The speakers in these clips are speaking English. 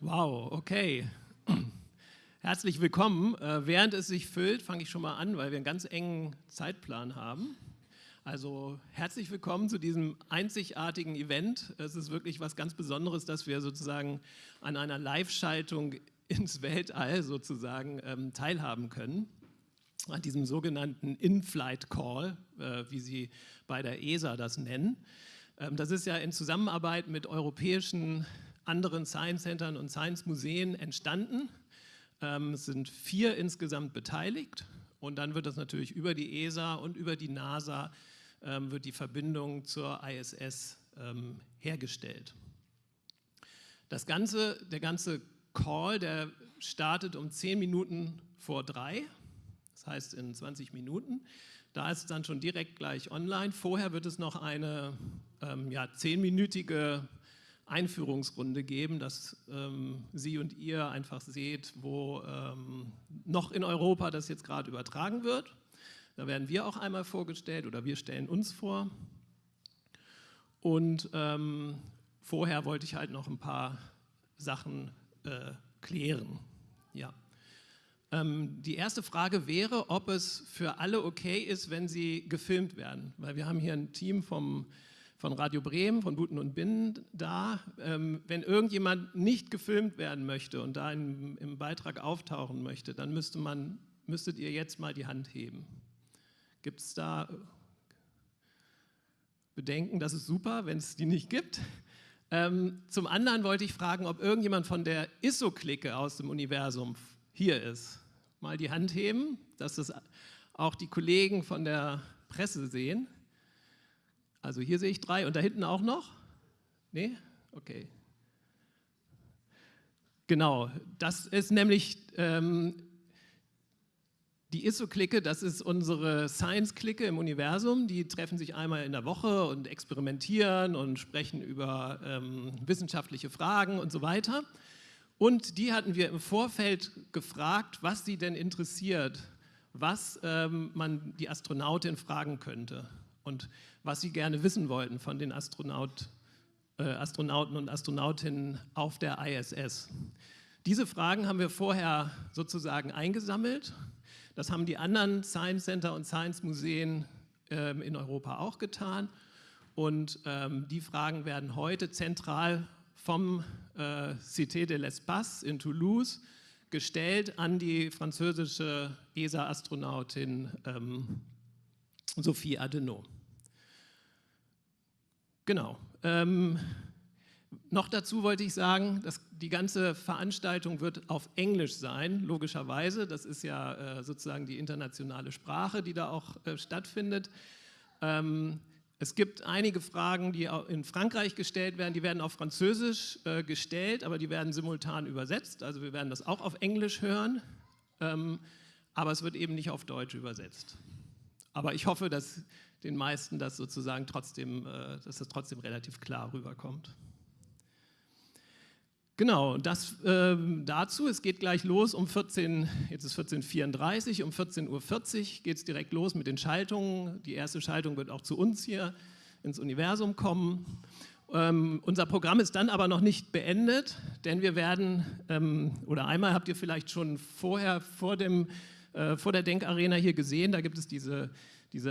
Wow, okay. Herzlich willkommen. Während es sich füllt, fange ich schon mal an, weil wir einen ganz engen Zeitplan haben. Also herzlich willkommen zu diesem einzigartigen Event. Es ist wirklich was ganz Besonderes, dass wir sozusagen an einer Live-Schaltung ins Weltall sozusagen teilhaben können. An diesem sogenannten In-Flight-Call, wie sie bei der ESA das nennen. Das ist ja in Zusammenarbeit mit europäischen anderen Science-Centern und Science-Museen entstanden. Es sind 4 insgesamt beteiligt und dann wird das natürlich über die ESA und über die NASA wird die Verbindung zur ISS hergestellt. Der ganze Call, der startet um 10 Minuten vor 3, das heißt in 20 Minuten. Da ist es dann schon direkt gleich online. Vorher wird es noch eine 10-minütige Einführungsrunde geben, dass Sie und ihr einfach seht, wo noch in Europa das jetzt gerade übertragen wird. Da werden wir auch einmal vorgestellt oder wir stellen uns vor. Und vorher wollte ich halt noch ein paar Sachen klären. Ja. Die erste Frage wäre, ob es für alle okay ist, wenn sie gefilmt werden. Weil wir haben hier ein Team von Radio Bremen, von Buten und Binnen da. Wenn irgendjemand nicht gefilmt werden möchte und da im Beitrag auftauchen möchte, dann müsstet ihr jetzt mal die Hand heben. Gibt es da Bedenken? Das ist super, wenn es die nicht gibt. Zum anderen wollte ich fragen, ob irgendjemand von der ISO-Clique aus dem Universum hier ist. Mal die Hand heben, dass das auch die Kollegen von der Presse sehen. Also hier sehe ich 3 und da hinten auch noch? Nee? Okay. Genau, das ist nämlich die ISO-Clique, das ist unsere Science-Clique im Universum. Die treffen sich einmal in der Woche und experimentieren und sprechen über wissenschaftliche Fragen und so weiter. Und die hatten wir im Vorfeld gefragt, was sie denn interessiert, was man die Astronautin fragen könnte und was sie gerne wissen wollten von den Astronauten und Astronautinnen auf der ISS. Diese Fragen haben wir vorher sozusagen eingesammelt. Das haben die anderen Science Center und Science Museen in Europa auch getan. Und die Fragen werden heute zentral vom Cité de l'Espace in Toulouse gestellt an die französische ESA-Astronautin Sophie Adenot. Genau. Noch dazu wollte ich sagen, dass die ganze Veranstaltung wird auf Englisch sein, logischerweise. Das ist ja sozusagen die internationale Sprache, die da auch stattfindet. Es gibt einige Fragen, die in Frankreich gestellt werden, die werden auf Französisch gestellt, aber die werden simultan übersetzt. Also wir werden das auch auf Englisch hören, aber es wird eben nicht auf Deutsch übersetzt. Aber ich hoffe, dass den meisten das sozusagen trotzdem, dass das trotzdem relativ klar rüberkommt. Genau, das dazu, es geht gleich los um 14, jetzt ist 14:34, um 14:40 Uhr geht es direkt los mit den Schaltungen. Die erste Schaltung wird auch zu uns hier ins Universum kommen. Unser Programm ist dann aber noch nicht beendet, denn wir werden, oder einmal habt ihr vielleicht schon vorher vor der Denkarena hier gesehen, da gibt es diese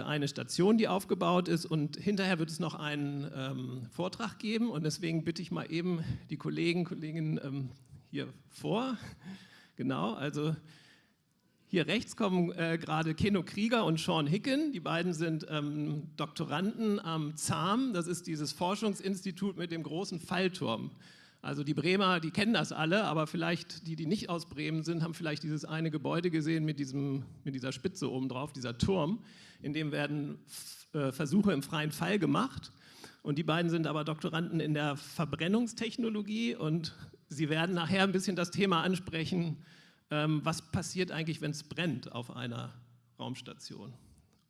eine Station, die aufgebaut ist und hinterher wird es noch einen Vortrag geben und deswegen bitte ich mal eben die Kolleginnen hier vor. Genau, also hier rechts kommen gerade Keno Krieger und Sean Hicken, die beiden sind Doktoranden am ZAM, das ist dieses Forschungsinstitut mit dem großen Fallturm. Also die Bremer, die kennen das alle, aber vielleicht die nicht aus Bremen sind, haben vielleicht dieses eine Gebäude gesehen mit dieser Spitze oben drauf, dieser Turm. In dem werden Versuche im freien Fall gemacht. Und die beiden sind aber Doktoranden in der Verbrennungstechnologie und sie werden nachher ein bisschen das Thema ansprechen, was passiert eigentlich, wenn es brennt auf einer Raumstation.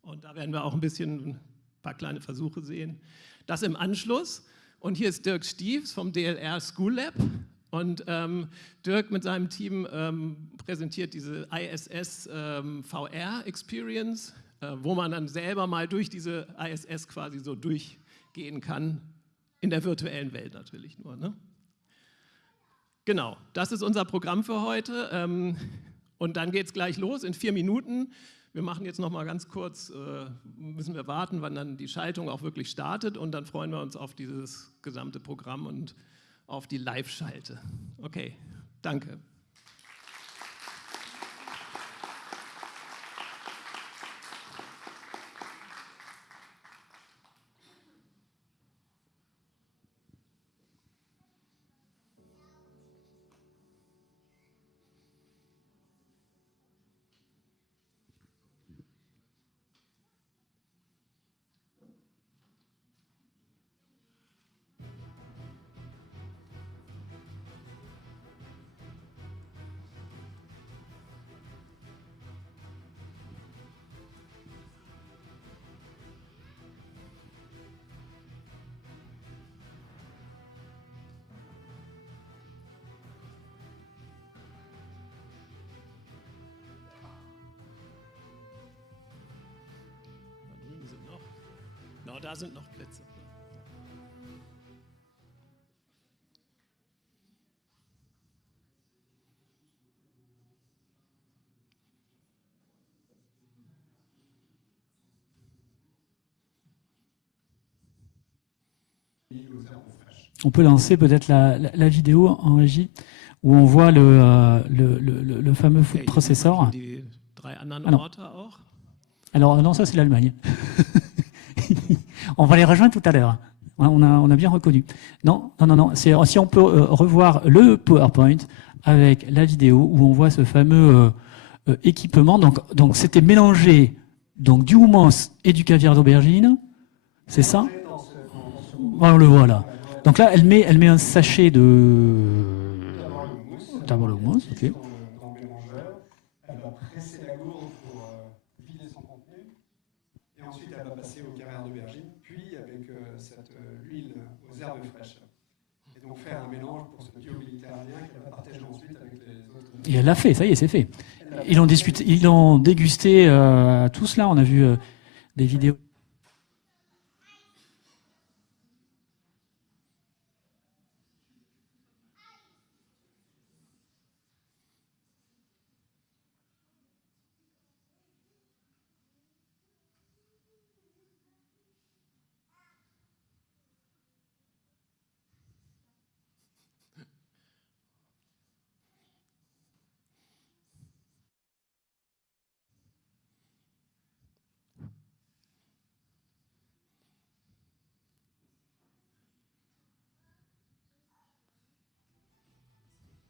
Und da werden wir auch ein paar kleine Versuche sehen. Das im Anschluss. Und hier ist Dirk Stiefs vom DLR School Lab und Dirk mit seinem Team präsentiert diese ISS VR Experience, wo man dann selber mal durch diese ISS quasi so durchgehen kann, in der virtuellen Welt natürlich nur. Ne? Genau, das ist unser Programm für heute. Und dann geht es gleich los in 4 Minuten. Wir machen jetzt noch mal ganz kurz, müssen wir warten, wann dann die Schaltung auch wirklich startet. Und dann freuen wir uns auf dieses gesamte Programm und auf die Live-Schalte. Okay, danke. Genau, da sind noch Plätze. On peut lancer peut-être la vidéo en régie où on voit le fameux food processor. Alors non, ça c'est l'Allemagne. On va les rejoindre tout à l'heure. On a bien reconnu. Non. Si on peut revoir le PowerPoint avec la vidéo où on voit ce fameux équipement. Donc c'était mélangé du houmous et du caviar d'aubergine. C'est ça? On le voit là. Donc là, elle met un sachet de... D'abord le houmous, ok. Elle va presser la gourde pour vider son contenu. Et ensuite, elle va passer au caviar d'aubergine, puis avec cette huile aux herbes fraîches. Et donc faire un mélange pour ce bio-méditerranéen qu'elle va partager ensuite avec les autres. Et elle l'a fait, ça y est, c'est fait. Ils l'ont dégusté tous là, on a vu des vidéos.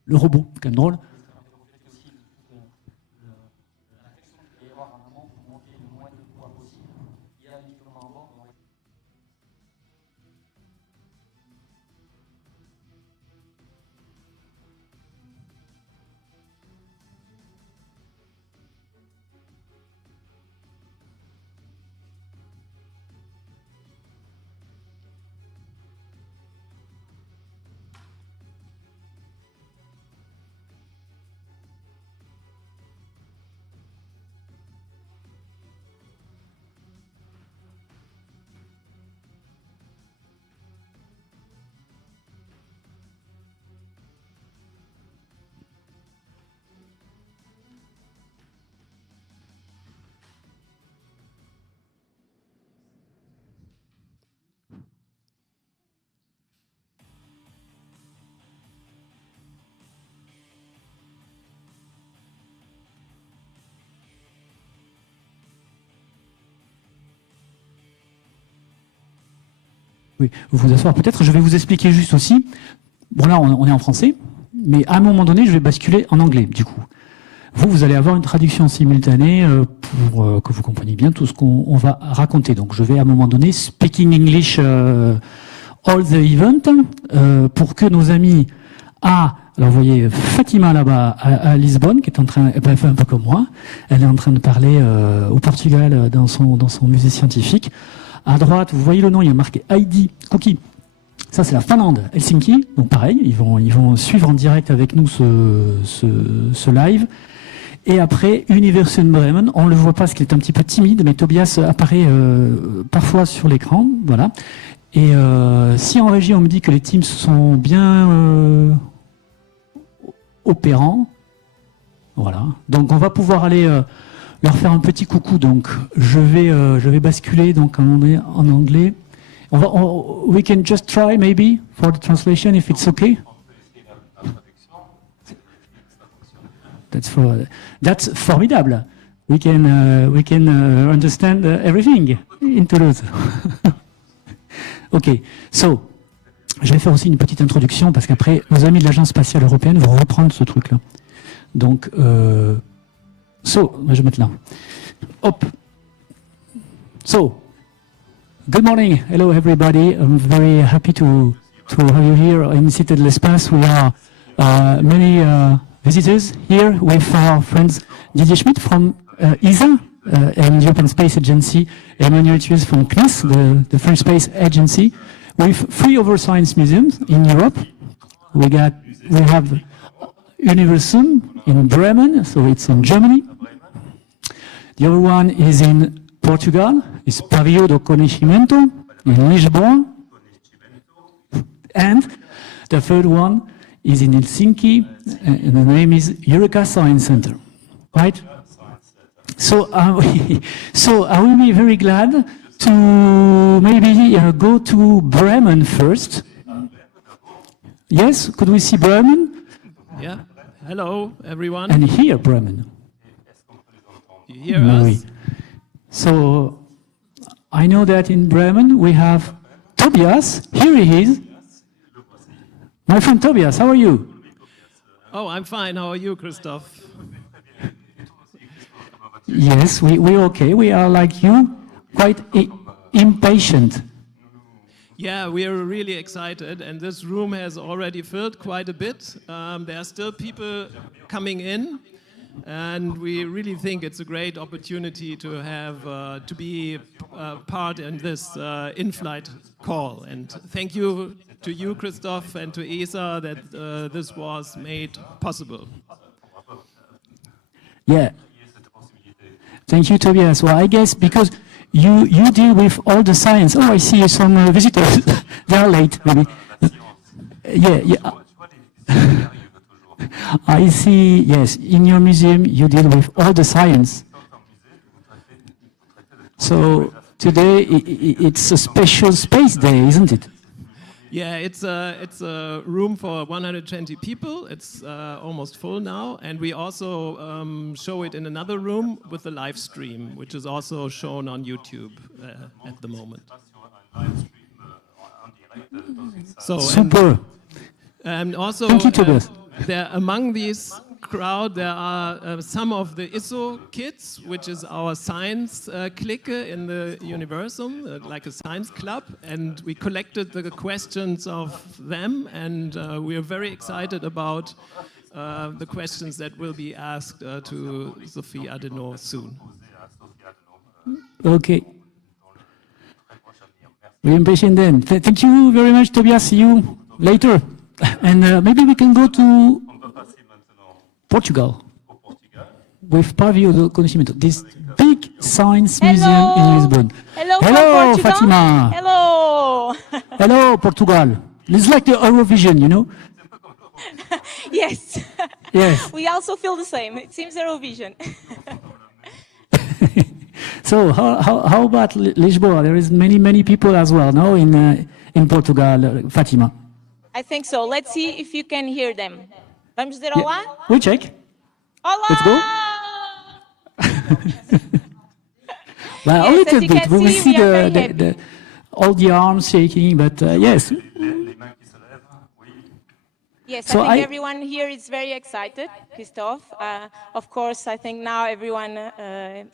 Le robot, quand même drôle. Oui, vous asseoir peut-être. Je vais vous expliquer juste aussi. Bon là, on est en français, mais à un moment donné, je vais basculer en anglais, du coup. Vous allez avoir une traduction simultanée pour que vous compreniez bien tout ce qu'on va raconter. Donc, je vais à un moment donné speaking English all the event pour que nos amis alors vous voyez Fatima là-bas à Lisbonne, qui est en train, elle fait un peu comme moi, elle est en train de parler au Portugal dans son musée scientifique. À droite, vous voyez le nom, il y a marqué ID Cookie. Ça, c'est la Finlande, Helsinki. Donc pareil, ils vont suivre en direct avec nous ce live. Et après, Universum Bremen, on ne le voit pas parce qu'il est un petit peu timide, mais Tobias apparaît parfois sur l'écran. Voilà. Et si en régie, on me dit que les teams sont bien opérant. Voilà. Donc on va pouvoir aller leur faire un petit coucou. Donc je vais basculer donc en anglais. We can just try maybe for the translation if it's okay. That's formidable. We can understand everything in Toulouse. Ok, so, je vais faire aussi une petite introduction parce qu'après, nos amis de l'Agence spatiale européenne vont reprendre ce truc-là. Donc, je vais mettre là. Hop. So, good morning. Hello everybody. I'm very happy to have you here in Cité de l'Espace. We are many visitors here with our friends Didier Schmidt from ESA and European Space Agency, Emmanuel Thues from CNES, the French Space Agency, with 3 other science museums in Europe. We have Universum in Bremen, so it's in Germany. The other one is in Portugal, it's Pavio do Conhecimento in Lisbon. And the third one is in Helsinki, and the name is Eureka Science Center, right? So I will be very glad to maybe go to Bremen first. Yes, could we see Bremen? Yeah. Hello, everyone. And hear Bremen. You hear us? So I know that in Bremen we have Tobias. Here he is. My friend Tobias, how are you? Oh, I'm fine. How are you, Christoph? Yes, we're okay. We are like you, quite impatient. Yeah, we are really excited, and this room has already filled quite a bit. There are still people coming in, and we really think it's a great opportunity to have to be part in this in-flight call. And thank you to you, Christoph, and to ESA that this was made possible. Yeah. Thank you, Tobias. Well, I guess because you deal with all the science. Oh, I see some visitors. They are late, maybe. Yeah. I see, yes, in your museum you deal with all the science. So today it's a special space day, isn't it? Yeah, it's a room for 120 people. It's almost full now, and we also show it in another room with a live stream, which is also shown on YouTube at the moment. So, super. And also, thank you, Tobias. Among these crowd, there are some of the ISO kids, which is our science clique in the Universum, like a science club, and we collected the questions of them, and we are very excited about the questions that will be asked to Sophie Adenot soon. Okay. We're impatient then. Thank you very much, Tobias. See you later. And maybe we can go to Portugal with Pavio do Conhecimento, this big science museum in Lisbon. Hello, Fatima. Hello. Hello, Portugal. It's like the Eurovision, you know? Yes. Yes. We also feel the same. It seems Eurovision. So how about Lisboa? There is many people as well, no? In Portugal, Fatima. I think so. Let's see if you can hear them. Vamos dizer olá? We check. Olá! Let's go. Well, Yes, a little as you bit. can We will see, see we are very happy. all the arms shaking, but yes. Yes, So I think everyone here is very excited, Christoph. Of course, I think now everyone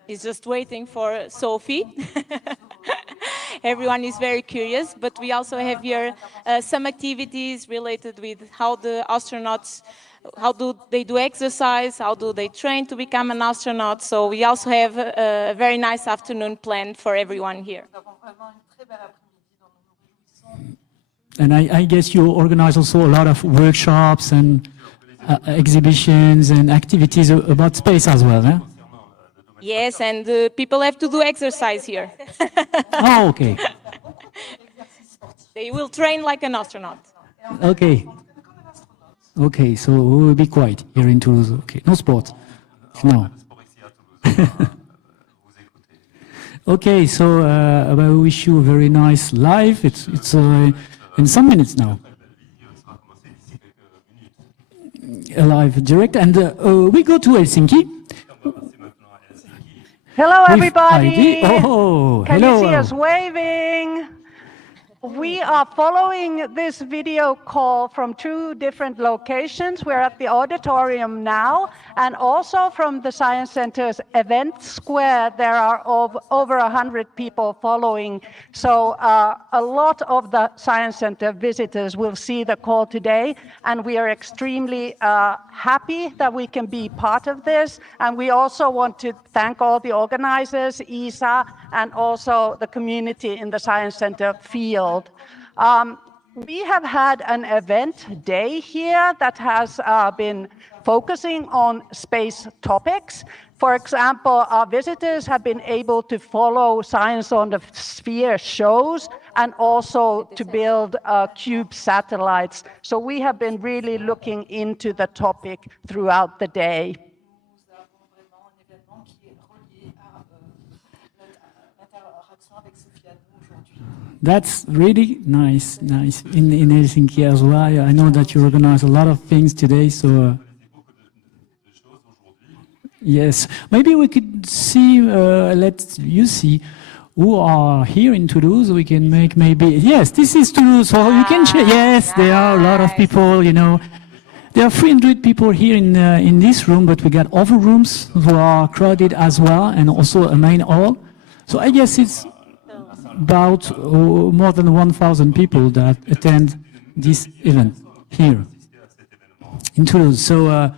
is just waiting for Sophie. Everyone is very curious, but we also have here some activities related with how the astronauts, how do they do exercise, how do they train to become an astronaut. So we also have a very nice afternoon planned for everyone here. And I guess you organize also a lot of workshops and exhibitions and activities about space as well, eh? Yes, and people have to do exercise here. Oh, okay. They will train like an astronaut. Okay. Okay, so we will be quiet here in Toulouse. Okay, no sport. No. Okay, so I wish you a very nice live. It's in some minutes now. A live direct, and we go to Helsinki. Hello, with everybody. Heidi. Oh, Can hello. you see us waving? We are following this video call from two different locations. We're at the auditorium now, and also from the Science Center's event square, there are over 100 people following. So a lot of the Science Center visitors will see the call today, and we are extremely happy that we can be part of this. And we also want to thank all the organizers, ESA, and also the community in the Science Center field. We have had an event day here that has been focusing on space topics. For example, our visitors have been able to follow Science on the Sphere shows and also to build cube satellites. So we have been really looking into the topic throughout the day. That's really nice. In Helsinki as well. I know that you organize a lot of things today, so yes. Maybe we could see, let you see who are here in Toulouse. We can make maybe, yes, this is Toulouse, so you can share. Yes, there are a lot of people, you know. There are 300 people here in this room, but we got other rooms who are crowded as well, and also a main hall. So I guess it's about more than 1,000 people that attend this event here in Toulouse. So,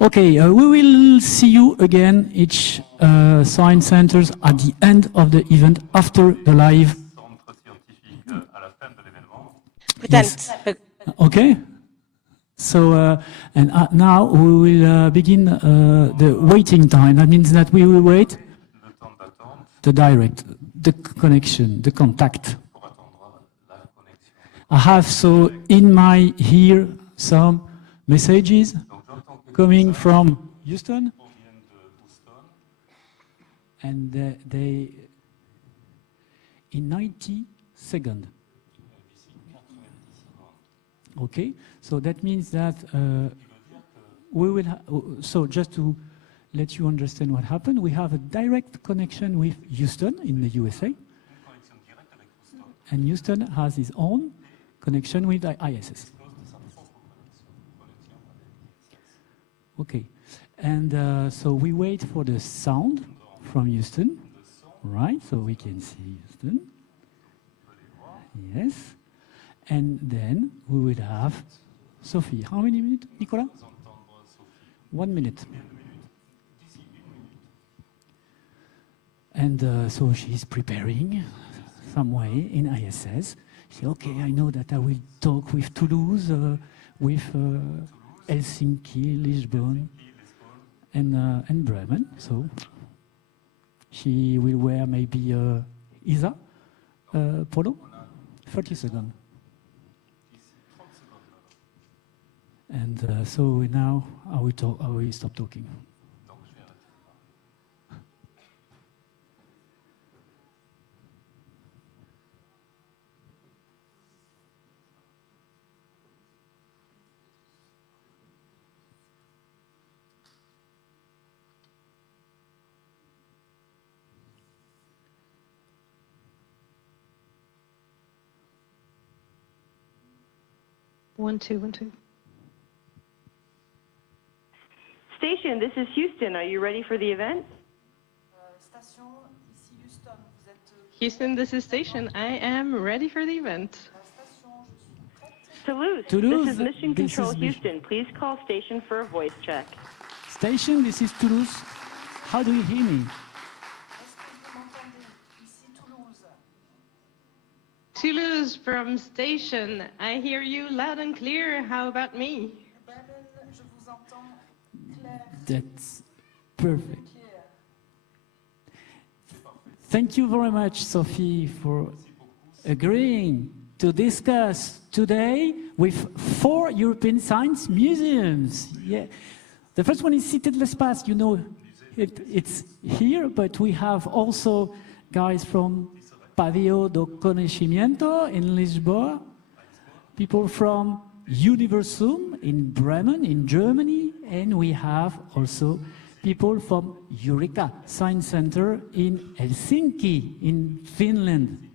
okay, we will see you again, each Science Centers, at the end of the event, after the live. Yes. Okay. So, and now we will begin the waiting time. That means that we will wait the direct, the connection, the contact. I have so in my ear some messages coming from Houston, and they in 90 seconds. Okay, so that means that we will. So just to let you understand what happened, we have a direct connection with Houston in the USA, and Houston has his own connection with the ISS. Okay, and so we wait for the sound from Houston, right? So we can see Houston. Yes, and then we will have Sophie. How many minutes, Nicolas? 1 minute. And so she's preparing some way in ISS. She said, okay, I know that I will talk with Toulouse, with Helsinki, Lisbon, and Bremen. So she will wear maybe ISA polo, 30 seconds. And so now I will stop talking. One, two. Station, this is Houston. Are you ready for the event? Houston, this is Station. I am ready for the event. Toulouse, Toulouse, this is Mission this Control is Houston. Please call station for a voice check. Station, this is Toulouse. How do you hear me? Toulouse from Station. I hear you loud and clear. How about me? That's perfect. Thank you very much, Sophie, for agreeing to discuss today with 4 European science museums. Yeah. The first one is Cité de l'Espace. You know, it's here, but we have also guys from Pavio do Conhecimento in Lisboa, people from Universum in Bremen, in Germany, and we have also people from Eureka Science Center in Helsinki, in Finland.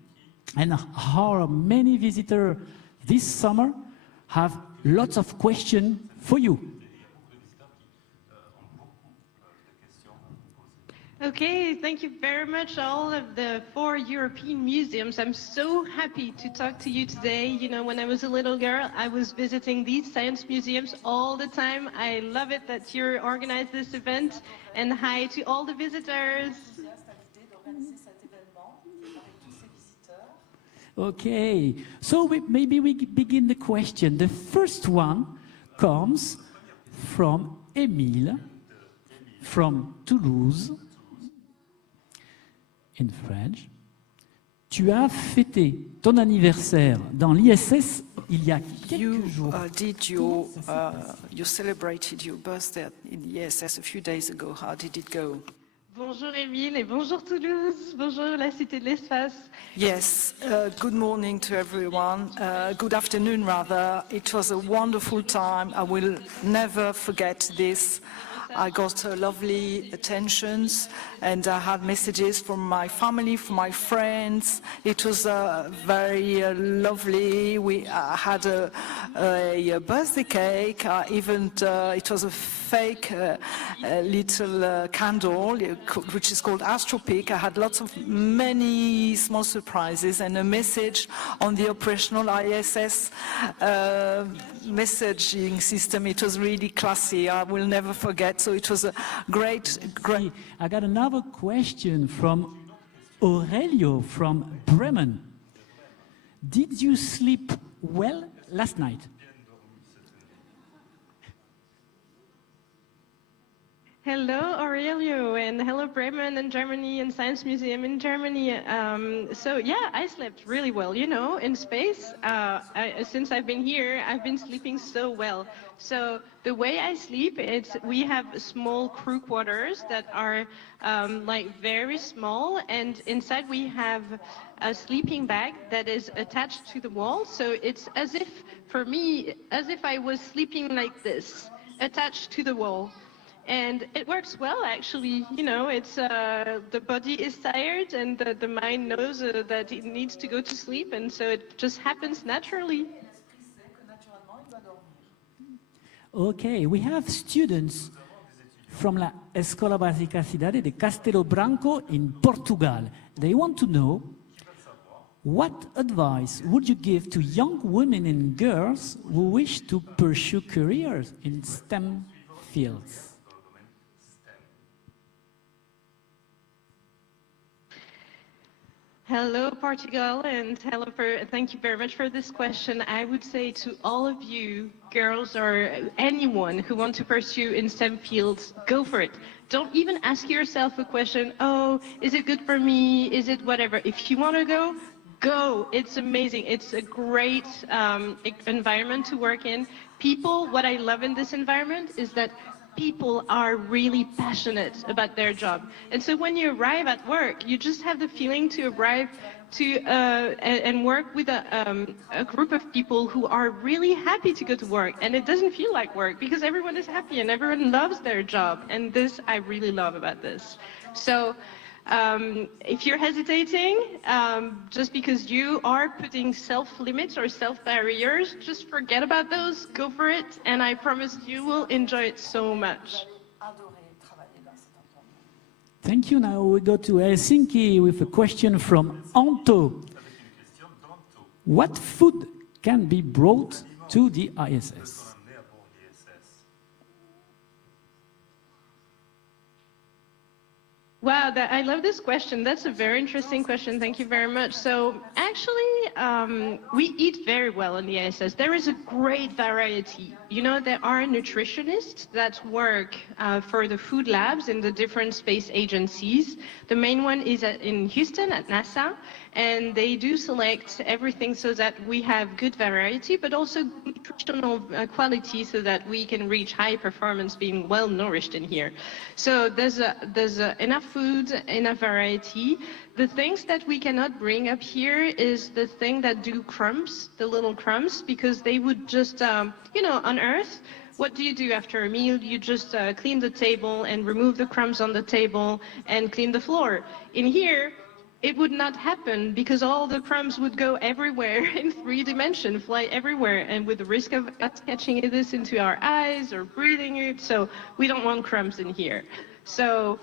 And our many visitors this summer have lots of questions for you. Okay, thank you very much, all of the 4 European museums. I'm so happy to talk to you today. You know, when I was a little girl, I was visiting these science museums all the time. I love it that you organized this event. And hi to all the visitors. Okay, so maybe we begin the question. The first one comes from Émile, from Toulouse. In French. Tu as fêté ton anniversaire dans l'ISS il y a quelques jours. You celebrated your birthday in the ISS a few days ago. How did it go? Bonjour Émile et bonjour Toulouse. Bonjour la Cité de l'Espace. Yes, good morning to everyone. Good afternoon, rather. It was a wonderful time. I will never forget this. I got lovely attentions and I had messages from my family, from my friends. It was very lovely. We had a birthday cake. It was a fake little candle, which is called Astropeak. I had many small surprises and a message on the operational ISS messaging system. It was really classy. I will never forget. So it was a great. I got another question from Aurelio from Bremen. Did you sleep well last night? Hello, Aurelio, and hello, Bremen and Germany and Science Museum in Germany. So yeah, I slept really well, you know, in space. Since I've been here, I've been sleeping so well. So the way I sleep, we have small crew quarters that are like very small, and inside we have a sleeping bag that is attached to the wall. So it's as if, for me, as if I was sleeping like this, attached to the wall. And it works well, actually. You know, it's the body is tired and the mind knows that it needs to go to sleep, and so it just happens naturally. Okay, we have students from la Escola Básica Cidade de Castelo Branco in Portugal. They want to know, what advice would you give to young women and girls who wish to pursue careers in STEM fields? Hello, Portugal, and thank you very much for this question. I would say to all of you, girls or anyone who want to pursue in STEM fields, go for it. Don't even ask yourself a question, oh, is it good for me? Is it whatever? If you want to go, go. It's amazing. It's a great environment to work in. What I love in this environment is that people are really passionate about their job. And so when you arrive at work, you just have the feeling to arrive to and work with a group of people who are really happy to go to work. And it doesn't feel like work because everyone is happy and everyone loves their job. And this I really love about this. So if you're hesitating, just because you are putting self-limits or self-barriers, just forget about those, go for it, and I promise you will enjoy it so much. Thank you. Now we go to Helsinki with a question from Anto. What food can be brought to the ISS? Wow, I love this question. That's a very interesting question. Thank you very much. So actually, we eat very well on the ISS. There is a great variety. You know, there are nutritionists that work for the food labs in the different space agencies. The main one is in Houston at NASA, and they do select everything so that we have good variety, but also nutritional quality so that we can reach high performance being well nourished in here. So there's enough food, enough variety. The things that we cannot bring up here is the thing that do crumbs, the little crumbs, because they would just, you know, on Earth, what do you do after a meal? You just clean the table and remove the crumbs on the table and clean the floor. In here, it would not happen because all the crumbs would go everywhere in 3 dimensions, fly everywhere, and with the risk of us catching this into our eyes or breathing it, so we don't want crumbs in here. So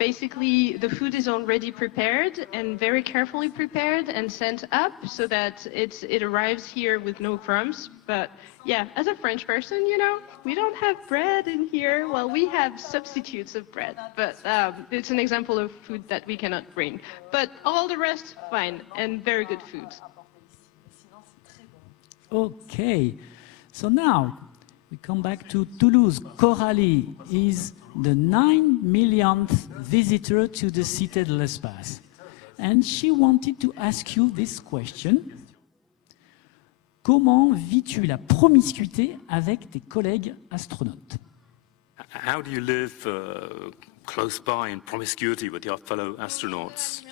basically, the food is already prepared and very carefully prepared and sent up so that it arrives here with no crumbs. But yeah, as a French person, you know, we don't have bread in here. Well, we have substitutes of bread, but it's an example of food that we cannot bring. But all the rest, fine, and very good food. Okay, so now we come back to Toulouse. Coralie is the 9 millionth visitor to the Cité de l'Espace. And she wanted to ask you this question. Comment vis-tu la promiscuité avec tes collègues astronautes? How do you live close by in promiscuity with your fellow astronauts?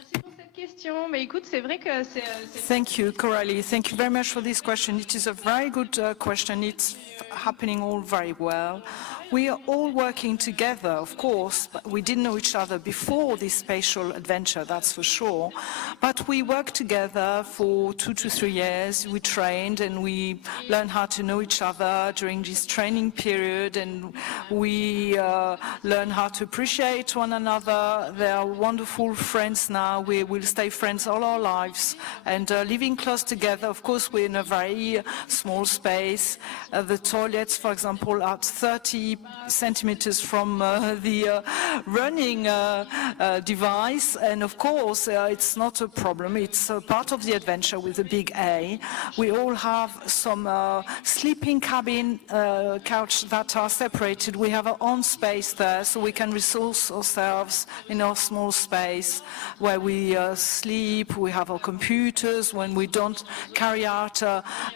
Thank you, Coralie. Thank you very much for this question. It is a very good question. It's happening all very well. We are all working together, of course, but we didn't know each other before this spatial adventure, that's for sure. But we worked together for 2 to 3 years. We trained and we learned how to know each other during this training period, and we learned how to appreciate one another. They are wonderful friends now. We will stay friends all our lives. And living close together, of course, we're in a very small space. The toilets, for example, are 30 centimeters from the running device, and of course it's not a problem. It's part of the adventure with a big A. We all have some sleeping cabin couch that are separated. We have our own space there, so we can resource ourselves in our small space where we sleep. We have our computers when we don't carry out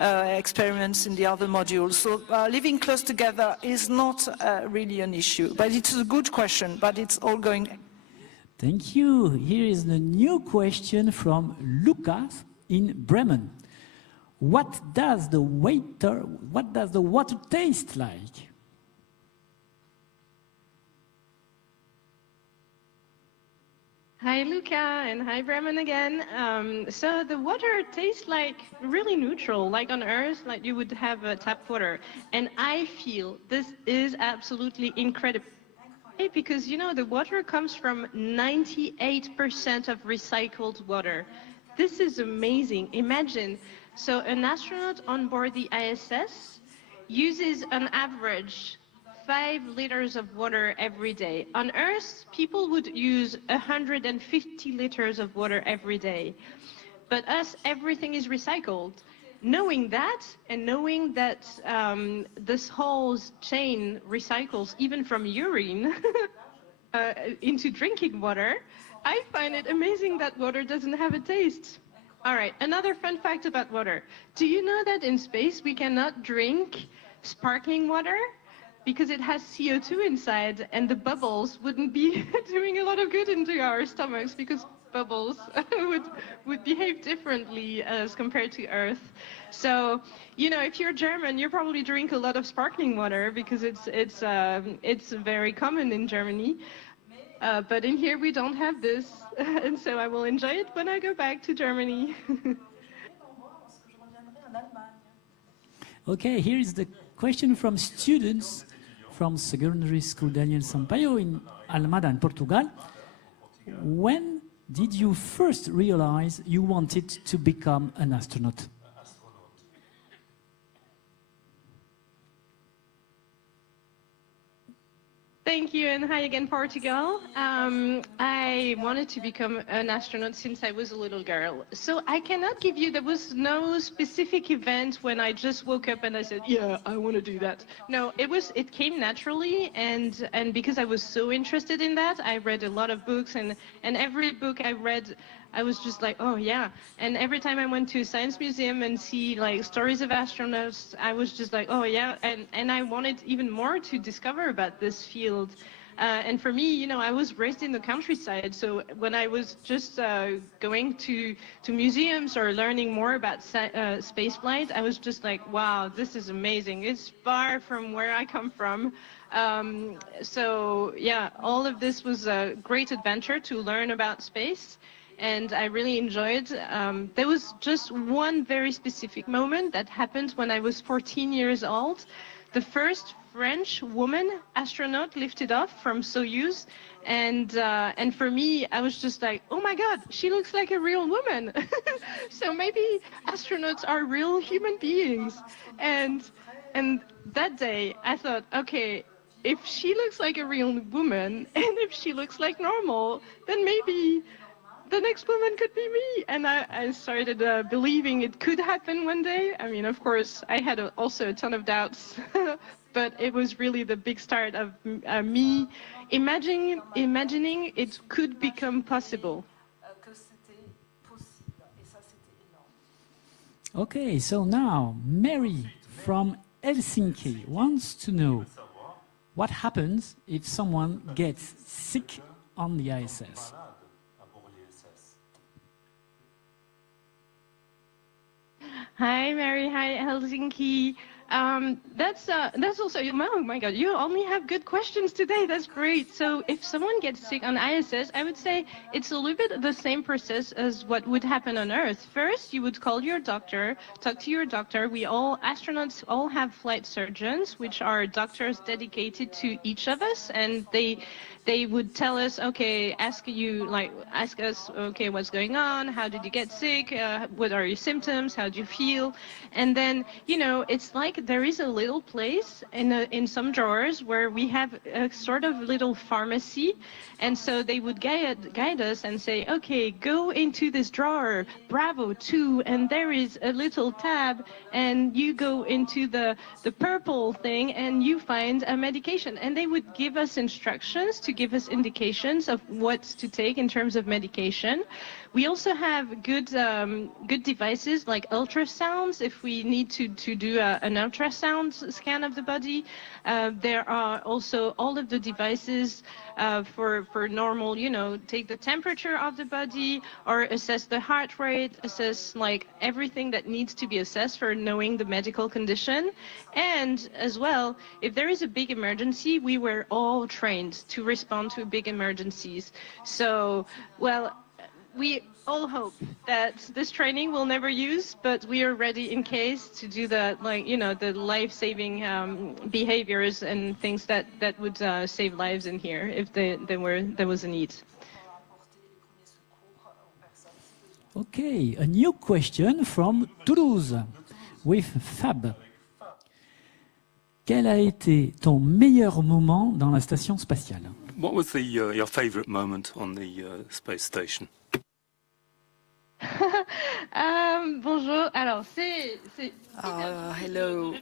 experiments in the other modules. So living close together is not really an issue, but it's a good question, but it's all going. Thank you. Here is the new question from Lucas in Bremen. What does the water taste like? Hi, Luca, and hi, Bremen again. So the water tastes like really neutral, like on Earth, like you would have tap water. And I feel this is absolutely incredible because, you know, the water comes from 98% of recycled water. This is amazing. Imagine, so an astronaut on board the ISS uses on average 5 liters of water every day. On Earth, people would use 150 liters of water every day. But us, everything is recycled. Knowing that, and knowing that this whole chain recycles even from urine into drinking water, I find it amazing that water doesn't have a taste. All right, another fun fact about water. Do you know that in space we cannot drink sparkling water? Because it has CO2 inside, and the bubbles wouldn't be doing a lot of good into our stomachs because bubbles would behave differently as compared to Earth. So, you know, if you're German, you probably drink a lot of sparkling water because it's very common in Germany. But in here we don't have this, and so I will enjoy it when I go back to Germany. Okay, here is the question from students from secondary school Daniel Sampaio in Almada in Portugal. When did you first realize you wanted to become an astronaut? Thank thank you, and hi again, Portugal. I wanted to become an astronaut since I was a little girl. So I cannot give you, there was no specific event when I just woke up and I said, yeah, I want to do that. No, it came naturally, and because I was so interested in that, I read a lot of books, and every book I read, I was just like, oh yeah. And every time I went to a science museum and see like stories of astronauts, I was just like, oh yeah. And I wanted even more to discover about this field. And for me, you know, I was raised in the countryside. So when I was just going to museums or learning more about spaceflight, I was just like, wow, this is amazing. It's far from where I come from. So yeah, all of this was a great adventure to learn about space. And I really enjoyed. There was just one very specific moment that happened when I was 14 years old. The first French woman astronaut lifted off from Soyuz, and for me, I was just like, oh my God, she looks like a real woman. So maybe astronauts are real human beings. And that day, I thought, okay, if she looks like a real woman, and if she looks like normal, then maybe the next woman could be me. And I started believing it could happen one day. I mean, of course, I had also a ton of doubts, but it was really the big start of me imagining it could become possible. Okay, so now Mary from Helsinki wants to know what happens if someone gets sick on the ISS. Hi, Mary. Hi, Helsinki. That's also, oh my God, you only have good questions today. That's great. So if someone gets sick on ISS, I would say it's a little bit the same process as what would happen on Earth. First, you would call your doctor, talk to your doctor. Astronauts all have flight surgeons, which are doctors dedicated to each of us, and they would tell us, okay, ask us, okay, what's going on? How did you get sick? What are your symptoms? How do you feel? And then, you know, it's like there is a little place in some drawers where we have a sort of little pharmacy. And so they would guide us and say, okay, go into this drawer, Bravo 2, and there is a little tab, and you go into the purple thing and you find a medication. And they would give us instructions to give us indications of what to take in terms of medication. We also have good devices like ultrasounds if we need to do an ultrasound scan of the body. There are also all of the devices for normal, you know, take the temperature of the body or assess the heart rate, assess like everything that needs to be assessed for knowing the medical condition. And as well, if there is a big emergency, we were all trained to respond to big emergencies. So, well, we all hope that this training will never use, but we are ready in case to do the, like, you know, the life-saving behaviors and things that would save lives in here if there was a need. Okay, a new question from Toulouse with Fab. Quel a été ton meilleur moment dans la station spatiale? What was your favorite moment on the space station? Bonjour. Alors, hello.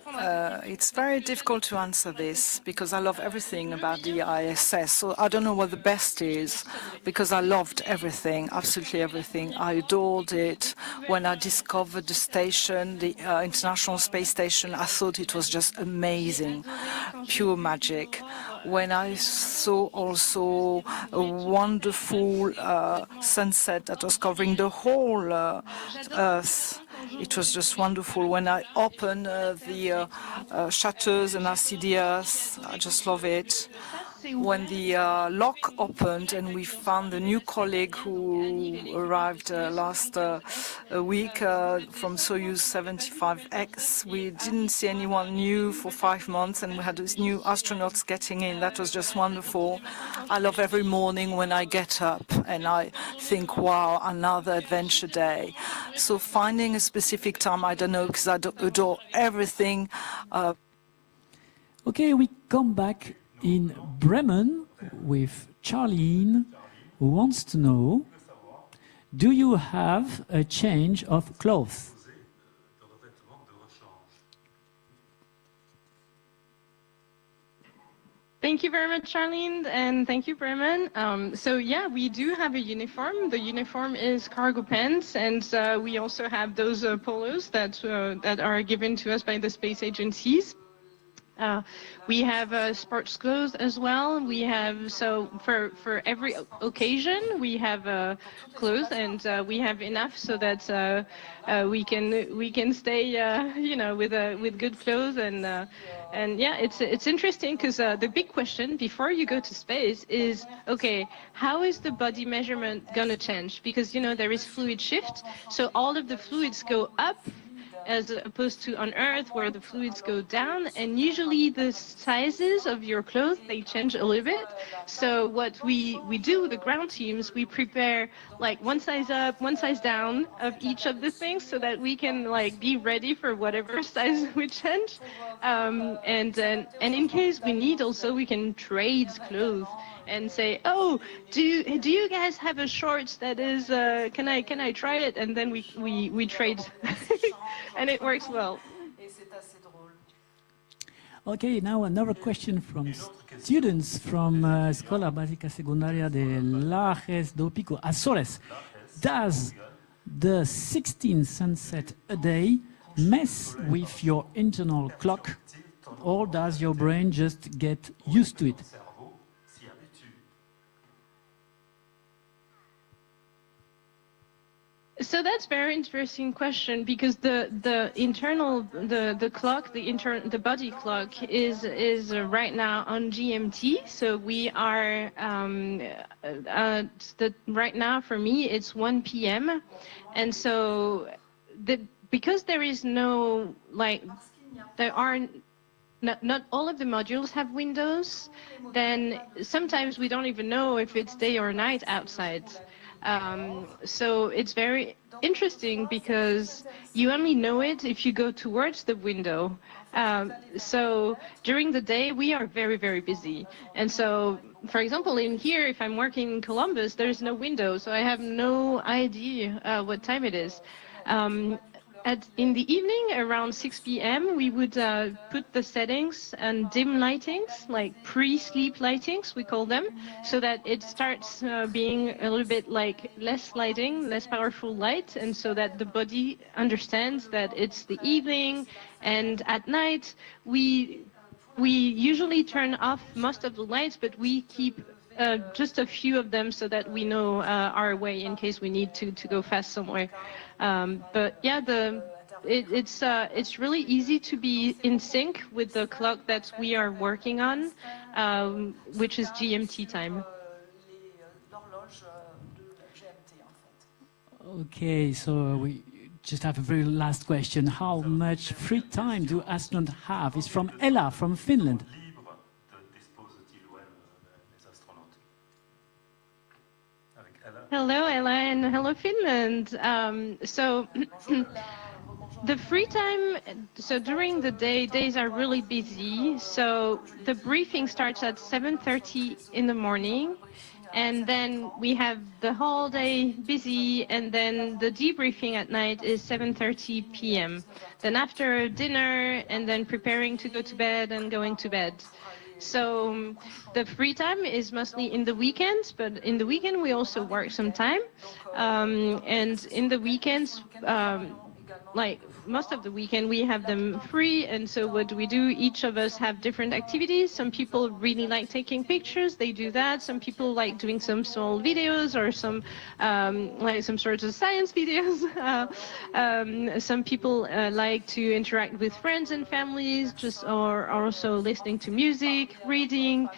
It's very difficult to answer this because I love everything about the ISS. So I don't know what the best is because I loved everything, absolutely everything. I adored it. When I discovered the station, the International Space Station, I thought it was just amazing, pure magic. When I saw also a wonderful sunset that was covering the whole Earth, it was just wonderful. When I open the shutters and I see the Earth, I just love it. When the lock opened and we found the new colleague who arrived last week from Soyuz 75X, we didn't see anyone new for 5 months, and we had these new astronauts getting in. That was just wonderful. I love every morning when I get up and I think, wow, another adventure day. So finding a specific time, I don't know, because I adore everything. Okay, we come back in Bremen with Charlene, who wants to know, do you have a change of clothes? Thank you very much, Charlene, and thank you, Bremen. So yeah, we do have a uniform. The uniform is cargo pants, and we also have those polos that are given to us by the space agencies. We have sports clothes as well. We have, so for every occasion, we have clothes, and we have enough so that we can stay, you know, with good clothes. And yeah, it's interesting because the big question before you go to space is, okay, how is the body measurement gonna change? Because, you know, there is fluid shift, so all of the fluids go up, as opposed to on Earth where the fluids go down, and usually the sizes of your clothes, they change a little bit. So what we do, the ground teams, we prepare like one size up, one size down of each of the things so that we can like be ready for whatever size we change. And in case we need also, we can trade clothes and say, oh, do you guys have a shorts that is, can I try it? And then we trade. And it works well. Okay, now another question from students from Scuola Basica Secondaria de Lajes do Pico, Açores. Does the 16 sunset a day mess with your internal clock, or does your brain just get used to it? So that's a very interesting question, because the internal clock, the body clock is right now on GMT. So we are right now for me it's 1 p.m. and so because there is no not all of the modules have windows, then sometimes we don't even know if it's day or night outside. So it's very interesting because you only know it if you go towards the window. So during the day we are very, very busy. And so, for example, in here, if I'm working in Columbus, there's no window, so I have no idea what time it is. In the evening, around 6 p.m., we would put the settings and dim lightings, like pre-sleep lightings, we call them, so that it starts being a little bit like less lighting, less powerful light, and so that the body understands that it's the evening. And at night, we usually turn off most of the lights, but we keep just a few of them so that we know our way in case we need to go fast somewhere. But yeah, it's really easy to be in sync with the clock that we are working on, which is GMT time. Okay, so we just have a very last question. How much free time do astronauts have? It's from Ella from Finland. Hello, Ella, and hello, Finland. So the free time, so during the day, days are really busy. So the briefing starts at 7:30 in the morning, and then we have the whole day busy, and then the debriefing at night is 7:30 p.m. Then after dinner, and then preparing to go to bed and going to bed. So the free time is mostly in the weekends, but in the weekend we also work some time. And in the weekends, like most of the weekend, we have them free. And so what do? Each of us have different activities. Some people really like taking pictures, they do that. Some people like doing some small videos or some like some sorts of science videos. Some people like to interact with friends and families, or also listening to music, reading.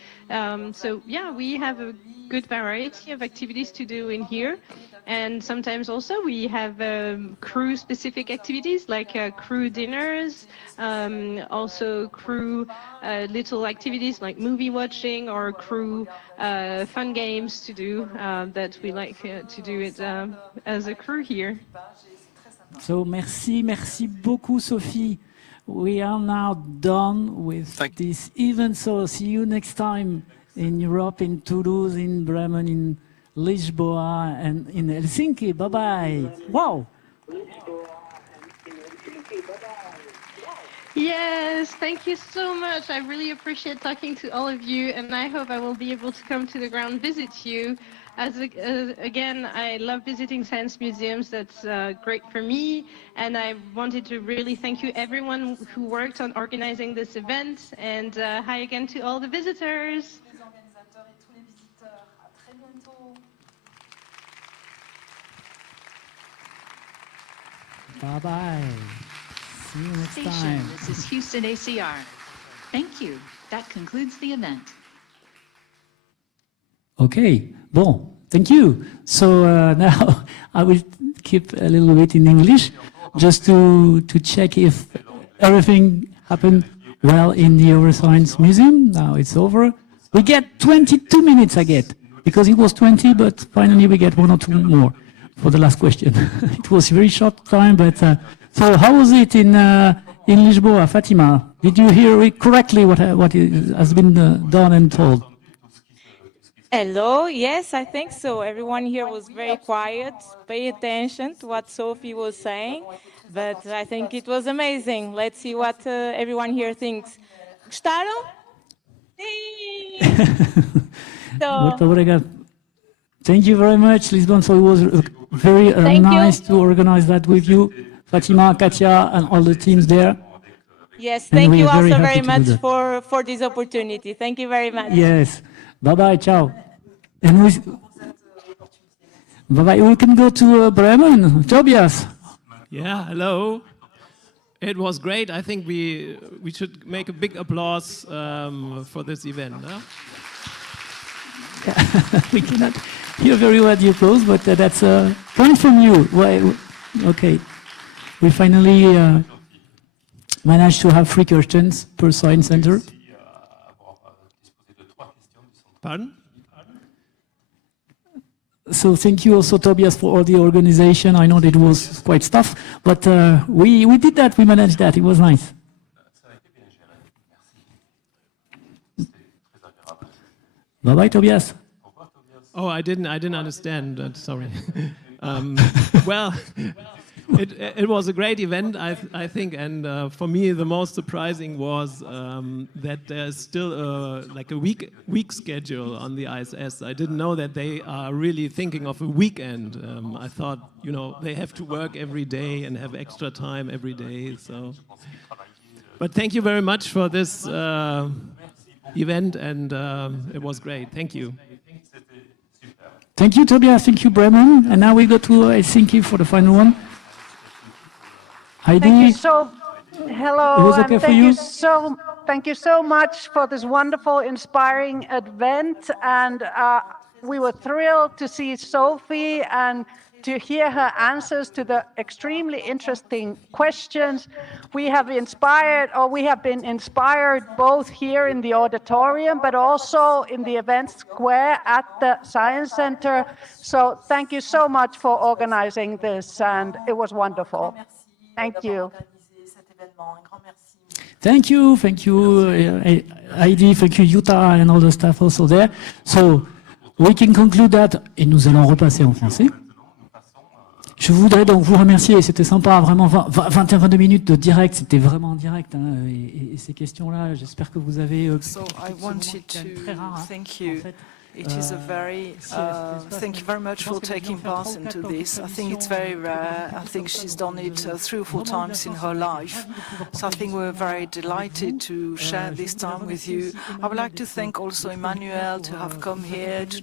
So yeah, we have a good variety of activities to do in here. And sometimes also we have crew-specific activities like crew dinners, also crew little activities like movie watching or crew fun games to do that we like to do it as a crew here. So merci beaucoup Sophie we are now done with this event. So see you next time in Europe, in Toulouse, in Bremen, in Lisboa, and in Helsinki. Bye-bye. Wow. Yes, thank you so much. I really appreciate talking to all of you, and I hope I will be able to come to the ground, visit you. Again, I love visiting science museums. That's great for me, and I wanted to really thank you everyone who worked on organizing this event, and hi again to all the visitors. Bye-bye. See you next Station, time. this is Houston ACR. Thank you. That concludes the event. Okay, bon, thank you. So now I will keep a little bit in English just to check if everything happened well in the Euroscience Museum. Now it's over. We get 22 minutes, I get, because it was 20, but finally we get 1 or 2 more for the last question. It was a very short time, but so how was it in Lisboa, Fatima? Did you hear it correctly what has been done and told? Hello, yes, I think so. Everyone here was very quiet, pay attention to what Sophie was saying, but I think it was amazing. Let's see what everyone here thinks. Gostaram? Muito obrigado. Thank you very much, Lisbon. So it was very nice to organize that with you, Fatima, Katia, and all the teams there. Yes, thank you also very much that. for this opportunity. Thank you very much. Yes. Bye-bye, ciao. And bye-bye. We can go to Bremen. Tobias. Yeah, hello. It was great. I think we should make a big applause for this event. Huh? We cannot hear very well the applause, but that's coming from you. Okay. We finally managed to have 3 questions per Science Center. Pardon? So thank you also, Tobias, for all the organization. I know that it was quite tough, but we did that. We managed that. It was nice. Bye-bye, Tobias. Oh, I didn't understand that. Sorry. Well, it was a great event, I think, and for me the most surprising was that there's still like a week schedule on the ISS. I didn't know that they are really thinking of a weekend. I thought, they have to work every day and have extra time every day. So, but thank you very much for this event, and it was great. Thank you. Thank you, Tobias. Thank you, Bremen. And now we go to Helsinki for the final one. Heidi. Thank you so. Hello, Okay and thank you so much for this wonderful, inspiring event. And we were thrilled to see Sophie and to hear her answers to the extremely interesting questions. We have been inspired both here in the auditorium, but also in the event square at the Science Center. So thank you so much for organizing this, and it was wonderful. Thank you. Thank you, Heidi, thank you, Yuta, and all the staff also there. So we can conclude that, et nous allons repasser en français. Je voudrais donc vous remercier, c'était sympa, vraiment 21-22 minutes de direct, c'était vraiment en direct, hein, et ces questions-là, j'espère que vous avez... So I wanted to thank you. It is a very, thank you very much for taking part into this. I think it's very rare. I think she's done it 3 or 4 times in her life. So I think we're very delighted to share this time with you. I would like to thank also Emmanuel to have come here to